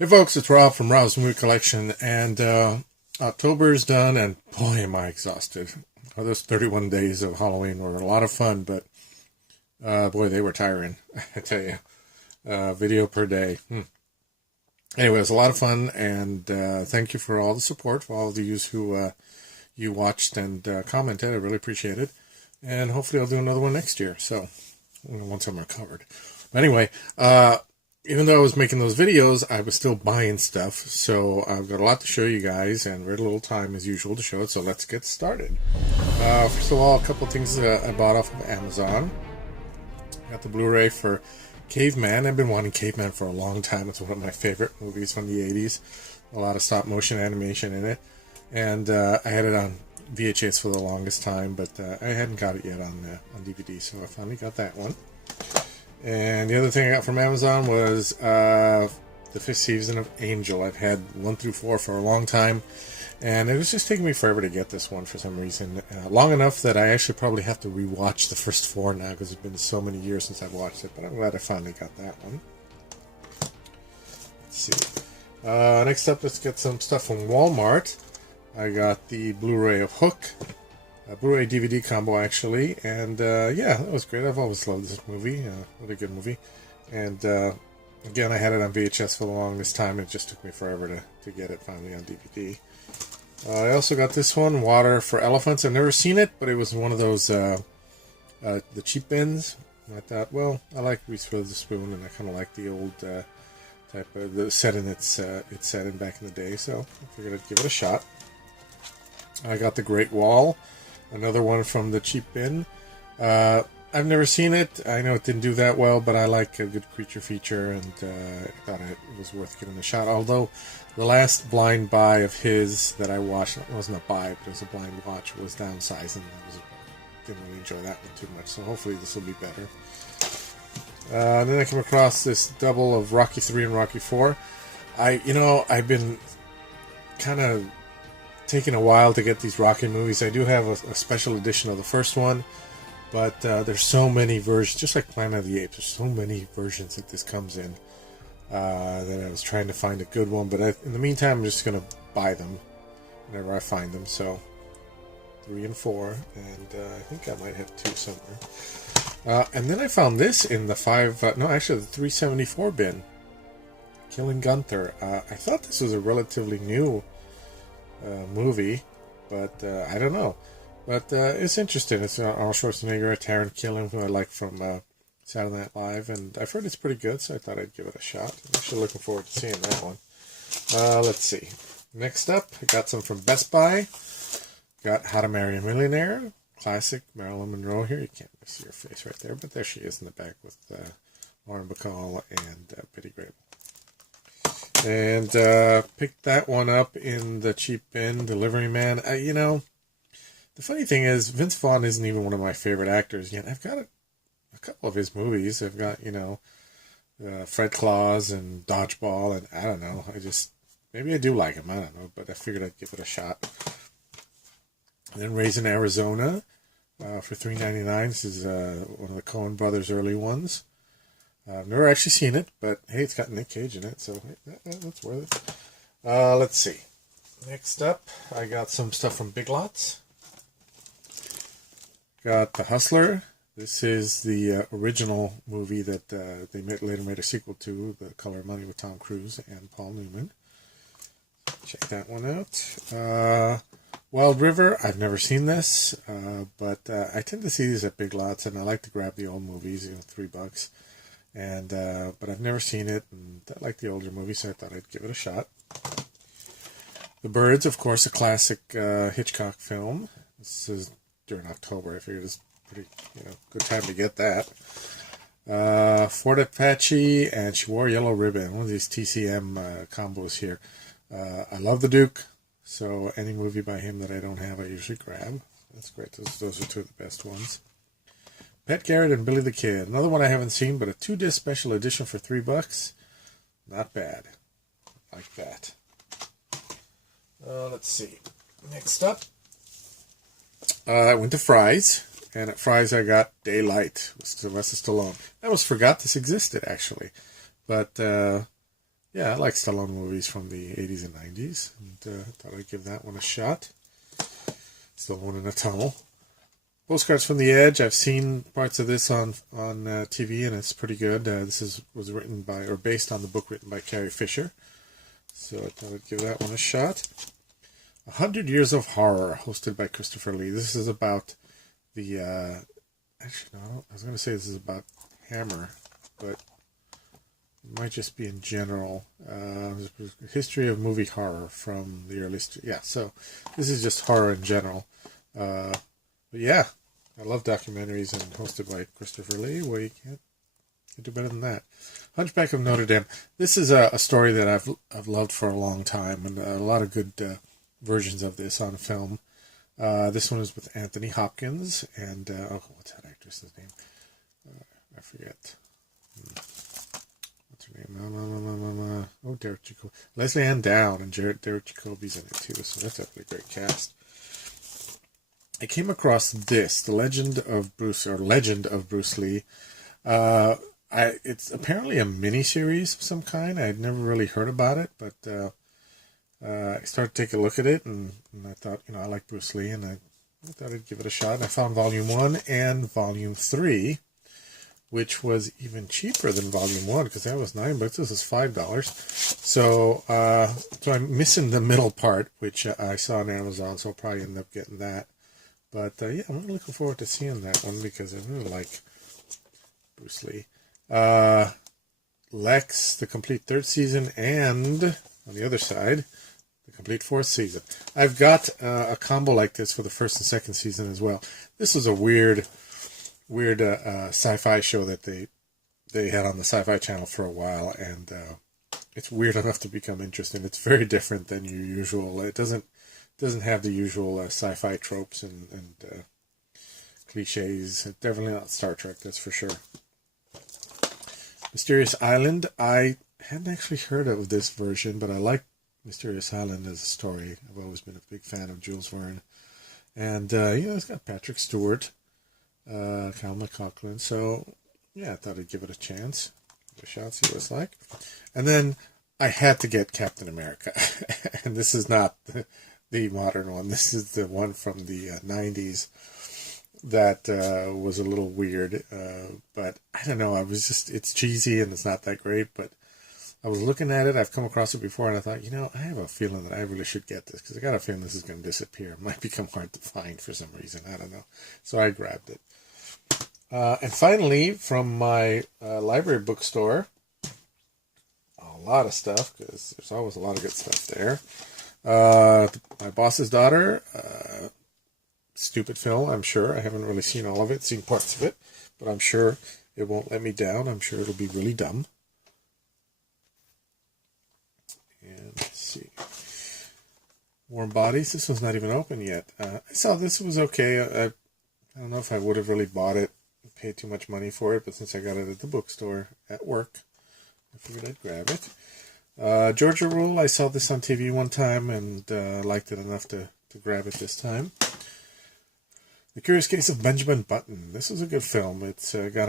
Hey folks, it's Rob from Rob's Movie Collection, and October's done, and boy am I exhausted. Those 31 days of Halloween were a lot of fun, but boy, they were tiring, I tell you. Video per day. Anyway, it was a lot of fun, and thank you for all the support, for all of you who you watched and commented. I really appreciate it, and hopefully I'll do another one next year, so once I'm recovered. But anyway, even though I was making those videos, I was still buying stuff, so I've got a lot to show you guys, and very little time as usual to show it, so let's get started. First of all, a couple of things I bought off of Amazon. Got the Blu-ray for Caveman. I've been wanting Caveman for a long time. It's one of my favorite movies from the 80s. A lot of stop-motion animation in it, and I had it on VHS for the longest time, but I hadn't got it yet on DVD, so I finally got that one. And the other thing I got from Amazon was the fifth season of Angel. I've had 1 through 4 for a long time, and it was just taking me forever to get this one for some reason. Long enough that I actually probably have to rewatch the first 4 now because it's been so many years since I've watched it, but I'm glad I finally got that one. Let's see. Next up, let's get some stuff from Walmart. I got the Blu-ray of Hook. A Blu-ray DVD combo, actually, and yeah, that was great. I've always loved this movie. What a good movie. And again, I had it on VHS for the longest time. It just took me forever to get it finally on DVD. I also got this one, Water for Elephants. I've never seen it, but it was one of those the cheap bins. And I thought, well, I like Reese Witherspoon, and I kind of like the old type of the setting it's set in back in the day, so I figured I'd give it a shot. I got The Great Wall. Another one from the cheap bin. I've never seen it. I know it didn't do that well, but I like a good creature feature, and I thought it was worth giving a shot. Although the last blind buy of his that I watched, it wasn't a buy, but it was a blind watch, was Downsizing. Didn't really enjoy that one too much, so hopefully this will be better. And then I came across this double of Rocky 3 and Rocky 4. I've been kind of taking a while to get these Rocky movies. I do have a special edition of the first one, but there's so many versions, just like Planet of the Apes, there's so many versions that this comes in that I was trying to find a good one, but in the meantime I'm just going to buy them whenever I find them. So 3 and 4, and I think I might have 2 somewhere. And then I found this in the the 374 bin, Killing Gunther. I thought this was a relatively new movie, but I don't know. But it's interesting. It's Arnold Schwarzenegger, Taron Killam, who I like from Saturday Night Live, and I've heard it's pretty good, so I thought I'd give it a shot. I'm actually looking forward to seeing that one. Let's see. Next up, I got some from Best Buy. Got How to Marry a Millionaire, classic Marilyn Monroe here. You can't see her face right there, but there she is in the back with Lauren Bacall and Betty Grable. And picked that one up in the cheap bin, Delivery Man. The funny thing is, Vince Vaughn isn't even one of my favorite actors yet. I've got a couple of his movies. I've got, Fred Claus and Dodgeball, and I don't know. Maybe I do like him. I don't know, but I figured I'd give it a shot. And then Raising Arizona for $3.99. This is one of the Coen brothers' early ones. I've never actually seen it, but hey, it's got Nick Cage in it, so that's worth it. Let's see. Next up, I got some stuff from Big Lots. Got The Hustler. This is the original movie that they later made a sequel to, The Color of Money, with Tom Cruise and Paul Newman. Check that one out. Wild River, I've never seen this, but I tend to see these at Big Lots, and I like to grab the old movies, $3. And but I've never seen it, and I like the older movies, so I thought I'd give it a shot. The Birds, of course, a classic Hitchcock film. This is during October. I figured it's pretty, good time to get that. Fort Apache and She Wore Yellow Ribbon. One of these TCM combos here. I love the Duke, so any movie by him that I don't have, I usually grab. That's great. Those are 2 of the best ones. Pat Garrett and Billy the Kid. Another one I haven't seen, but a 2-disc special edition for $3. Not bad. Like that. Let's see. Next up, I went to Fry's, and at Fry's I got Daylight with Sylvester Stallone. I almost forgot this existed, actually. But Yeah, I like Stallone movies from the 80s and 90s, and thought I'd give that one a shot. Stallone in a tunnel. Postcards from the Edge. I've seen parts of this on TV, and it's pretty good. Was written by, or based on the book written by Carrie Fisher. So I thought I'd give that one a shot. 100 Years of Horror, hosted by Christopher Lee. This is about the, actually, no, I was going to say this is about Hammer, but it might just be in general. History of movie horror from the early, yeah, so this is just horror in general. But yeah, I love documentaries and hosted by Christopher Lee. Well, you can't do better than that. Hunchback of Notre Dame. This is a story that I've loved for a long time, and a lot of good versions of this on film. This one is with Anthony Hopkins and what's that actress's name? I forget. What's her name? No. Oh, Derek Jacobi. Leslie Ann Down and Derek Jacobi's in it too, so that's a really great cast. I came across this, The Legend of Bruce Lee. It's apparently a mini-series of some kind. I had never really heard about it, but I started to take a look at it, and I thought, I like Bruce Lee, and I thought I'd give it a shot. And I found Volume 1 and Volume 3, which was even cheaper than Volume 1, because that was $9. This is $5. So I'm missing the middle part, which I saw on Amazon, so I'll probably end up getting that. But yeah, I'm really looking forward to seeing that one, because I really like Bruce Lee. Lex, the complete 3rd season, and on the other side, the complete 4th season. I've got a combo like this for the 1st and 2nd season as well. This was a weird sci-fi show that they had on the Sci-Fi Channel for a while, and it's weird enough to become interesting. It's very different than your usual. It doesn't have the usual sci-fi tropes and cliches. It's definitely not Star Trek, that's for sure. Mysterious Island. I hadn't actually heard of this version, but I like Mysterious Island as a story. I've always been a big fan of Jules Verne. And, it's got Patrick Stewart, Kyle MacLachlan. So, yeah, I thought I'd give it a chance. Give it a shot, see what it's like. And then I had to get Captain America. And this is not the modern one. This is the one from the 90s. That was a little weird, but I don't know. It's cheesy and it's not that great, but I was looking at it. I've come across it before, and I thought, I have a feeling that I really should get this, because I got a feeling this is going to disappear. It might become hard to find for some reason. I don't know. So I grabbed it. And finally, from my library bookstore, a lot of stuff, because there's always a lot of good stuff there. My Boss's Daughter, stupid film, I'm sure. I haven't really seen all of it, seen parts of it, but I'm sure it won't let me down. I'm sure it'll be really dumb. And let's see. Warm Bodies. This one's not even open yet. I saw this was okay. I don't know if I would have really bought it, paid too much money for it, but since I got it at the bookstore at work, I figured I'd grab it. Georgia Rule. I saw this on TV one time and liked it enough to grab it this time. The Curious Case of Benjamin Button. This is a good film. It's got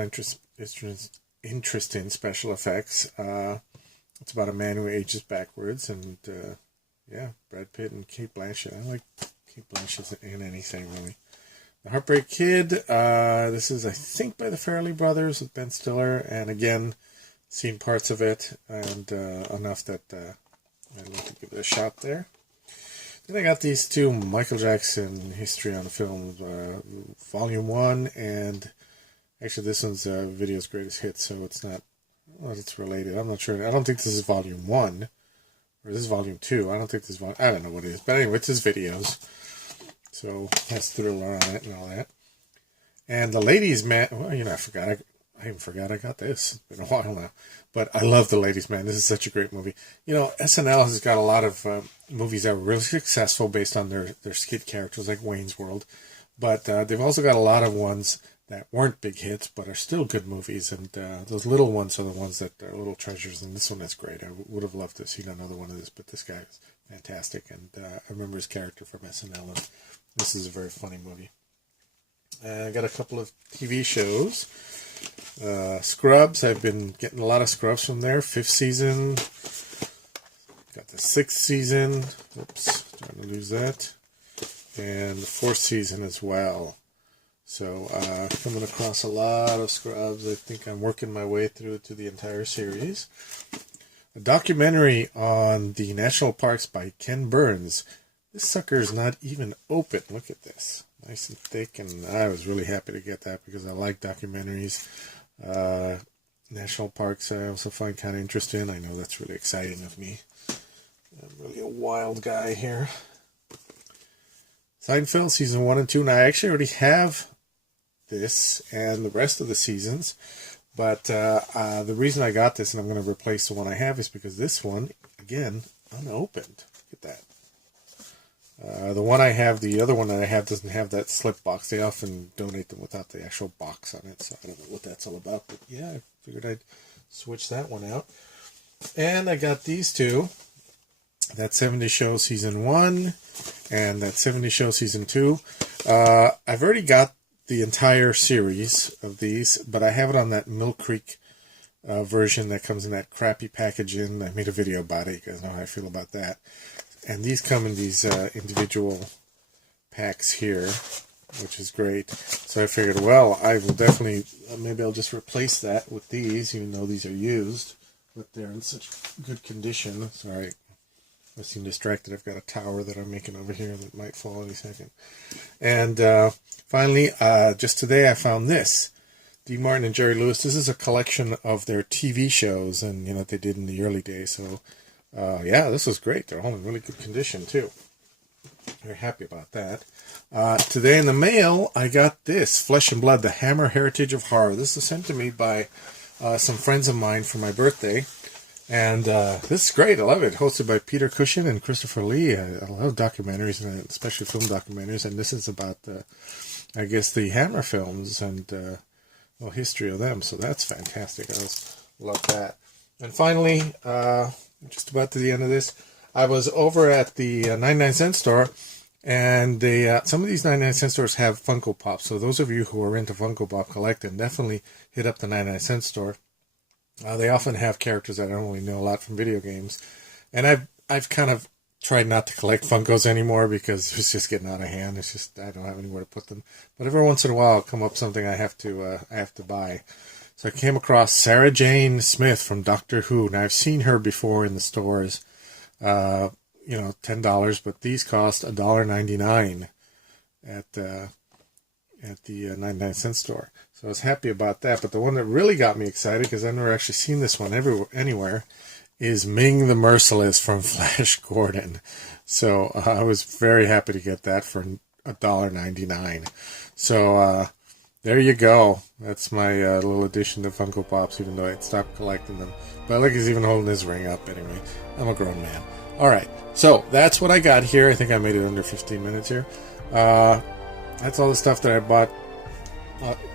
interesting special effects. It's about a man who ages backwards, and Brad Pitt and Cate Blanchett. I like Cate Blanchett in anything, really. The Heartbreak Kid. This is, I think, by the Farrelly brothers with Ben Stiller, and again, seen parts of it, and enough that I'd like to give it a shot there. Then I got these two Michael Jackson History on Film, Volume 1, and actually this one's Video's Greatest Hits, so it's not, well, it's related. I'm not sure. I don't think this is Volume 1, or this is Volume 2. I don't think this is Volume, I don't know what it is, but anyway, it's his videos. So, it has Thriller on it and all that. And The Ladies Man, well, I even forgot I got this. It's been a while now. But I love The Ladies Man. This is such a great movie. SNL has got a lot of movies that were really successful based on their skit characters, like Wayne's World. But they've also got a lot of ones that weren't big hits, but are still good movies. And those little ones are the ones that are little treasures. And this one is great. I would have loved to see another one of this, but this guy is fantastic. And I remember his character from SNL. And this is a very funny movie. I got a couple of TV shows. Scrubs, I've been getting a lot of Scrubs from there. 5th season. Got the 6th season. Oops, trying to lose that. And the 4th season as well. So, coming across a lot of Scrubs. I think I'm working my way through to the entire series. A documentary on the national parks by Ken Burns. This sucker is not even open. Look at this. Nice and thick, and I was really happy to get that because I like documentaries. National parks I also find kind of interesting. I know that's really exciting of me. I'm really a wild guy here. Seinfeld season 1 and 2. Now I actually already have this and the rest of the seasons, but the reason I got this and I'm going to replace the one I have is because this one, again, unopened. Look at that. The one I have, the other one that I have doesn't have that slip box. They often donate them without the actual box on it, so I don't know what that's all about. But yeah, I figured I'd switch that one out. And I got these two. That 70 Show Season 1 and that 70 Show Season 2. I've already got the entire series of these, but I have it on that Mill Creek version that comes in that crappy packaging. I made a video about it. You guys know how I feel about that. And these come in these individual packs here, which is great. So I figured, well, I will definitely, maybe I'll just replace that with these, even though these are used, but they're in such good condition. Sorry, I seem distracted. I've got a tower that I'm making over here that might fall any second. And finally, just today I found this. Dean Martin and Jerry Lewis. This is a collection of their TV shows and, you know, what they did in the early days. So, yeah, this is great. They're all in really good condition, too. Very happy about that. Today in the mail, I got this, Flesh and Blood, The Hammer Heritage of Horror. This was sent to me by some friends of mine for my birthday. And this is great. I love it. Hosted by Peter Cushing and Christopher Lee. I love documentaries, and especially film documentaries. And this is about, I guess, the Hammer films and well, history of them. So that's fantastic. I love that. And finally, just about to the end of this, I was over at the 99-cent store, and they some of these 99-cent stores have Funko Pops. So those of you who are into Funko Pop collecting, definitely hit up the 99-cent store. They often have characters that I don't really know a lot from video games, and I've kind of tried not to collect Funkos anymore because it's just getting out of hand. It's just I don't have anywhere to put them. But every once in a while, I'll come up something I have to buy. So I came across Sarah Jane Smith from Doctor Who. Now I've seen her before in the stores, you know, $10, but these cost $1.99 at the 99-cent store. So I was happy about that. But the one that really got me excited, because I've never actually seen this one anywhere, is Ming the Merciless from Flash Gordon. So I was very happy to get that for $1.99. So there you go. That's my little addition to Funko Pops, even though I'd stopped collecting them. But look, he's even holding his ring up anyway. I'm a grown man. All right, so that's what I got here. I think I made it under 15 minutes here. That's all the stuff that I bought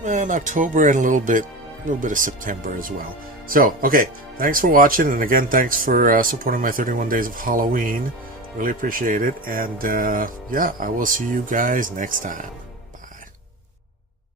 in October and a little bit of September as well. So, okay, thanks for watching, and again, thanks for supporting my 31 Days of Halloween. Really appreciate it, and yeah, I will see you guys next time.